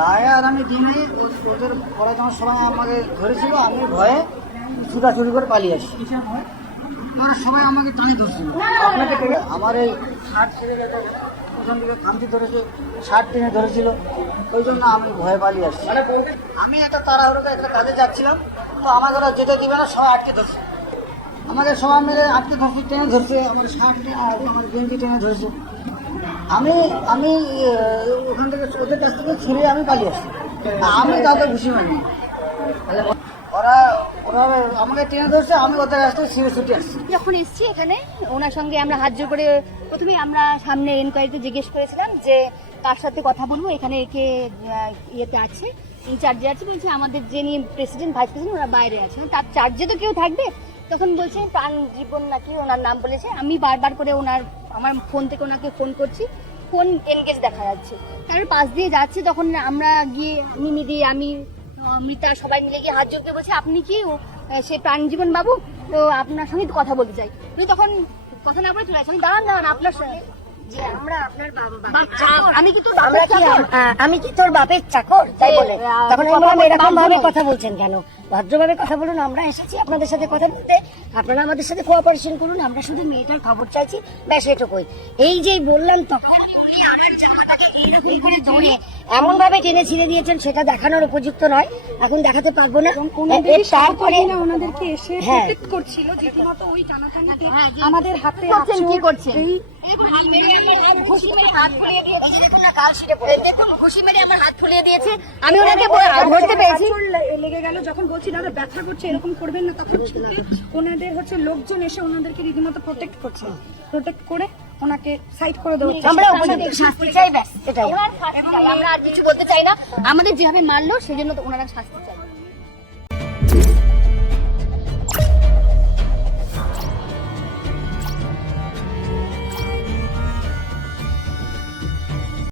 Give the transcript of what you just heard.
গায়ে আর আমি দিনে ওদের পড়াশোনার সময় আমাকে ধরেছিল, আমি ভয়ে ছুটাছুটি করে পালিয়ে আসি। ওরা সবাই আমাকে টানে ধরছিল, আপনাকে আমার এই শার্ট ওখান থেকে খামতি ধরেছে, শার্ট টেনে ধরেছিল, ওই জন্য আমি ভয়ে পালিয়ে আসছি। আমি একটা তাড়াহুড়োতে একটা কাজে যাচ্ছিলাম, তো আমাকে ওরা যেতে দিবে না, সবাই আটকে ধরছে। আমাদের সবাই মিলে আটকে ধরছে, টেনে ধরছে, আমার শার্ট আমার গেঞ্জি টেনে ধরেছে। আমি আমি ওখান থেকে ওদের কাছ থেকে ছুড়ে আমি পালিয়ে আসছি। আমি তাদের খুশি মানি, ওরা ওরা আমাকে টেনে ধরছে, আমি ওদের কাছ থেকে ছিঁড়ে ছুটে আসছি। যখন এসছি এখানে ওনার সঙ্গে আমরা হাত জোর করে প্রথমে আমরা সামনে এনকোয়ারিতে জিজ্ঞেস করেছিলাম যে কার সাথে কথা বলবো, এখানে কে ইয়েতে আছে, ইনচার্জে আছে। বলছে আমাদের যিনি প্রেসিডেন্ট ভাইস প্রেসিডেন্ট ওরা বাইরে আছে, তার চার্জে তো কেউ থাকবে। তখন বলছে প্রাণ জীবন নাকি ওনার নাম বলেছে। আমি বারবার করে আমার ফোন থেকে ওনাকে ফোন করছি, ফোন এনগেজ দেখা যাচ্ছে। তারপর পাশ দিয়ে যাচ্ছে, তখন আমরা গিয়ে মিমিদি আমি অমৃতা সবাই মিলে গিয়ে হাত জোরকে বলছি আপনি কি সে প্রাণজীবন বাবু, তো আপনার সঙ্গে তো কথা বলতে চাই। তুমি তখন কথা না বলে চলে আসি। দাঁড়ান আপনার সঙ্গে যে আমরা আপনার আমি কি তোর বাপের চাকর? আমি কি তোর বাপের চাকর তাই বলে তখন আমি বললাম এরকম ভাবে কথা বলছেন কেন, ভদ্রভাবে কথা বলুন, আমরা এসেছি আপনাদের সাথে কথা বলতে, আপনারা আমাদের সাথে কোঅপারেশন করুন, আমরা শুধু মেয়েটার খবর চাইছি, ব্যাস এটুকুই। এই যে বললাম তখন উনি আমার জামাটাকে এইরকম করে ধরে এমন ভাবে টেনে ছিঁড়ে দিয়েছেন, সেটা দেখানোর উপযুক্ত নয়, এখন দেখাতে পারবো না। তারপরে ওনাদেরকে এসে প্রোটেক্ট করছিল, রীতিমতো ওই টানাটানিতে আমাদের হাতে কি করছেন? ঘুষি মেরে হাত ফুলিয়ে দিয়ে, এই যে দেখুন না গাল ছিঁড়ে পড়ে, দেখুন ঘুষি মেরে আমার হাত ফুলিয়ে দিয়েছে। আমি ওনাকে ধরতে পেরেছি, লেগে গেল। যখন বলছি দাদা ব্যথা করছে এরকম করবেন না, তখন ওনাদের লোকজন এসে ওনাদেরকে রীতিমতো প্রোটেক্ট করে ওনাকে সাইড করে দেবো। আমরা উপযুক্ত শাস্তি চাই, ব্যাস এটাই। আমরা আর কিছু বলতে চাই না, আমাদের যেভাবে মারলো সেজন্য তো ওনারা শাস্তি চাই।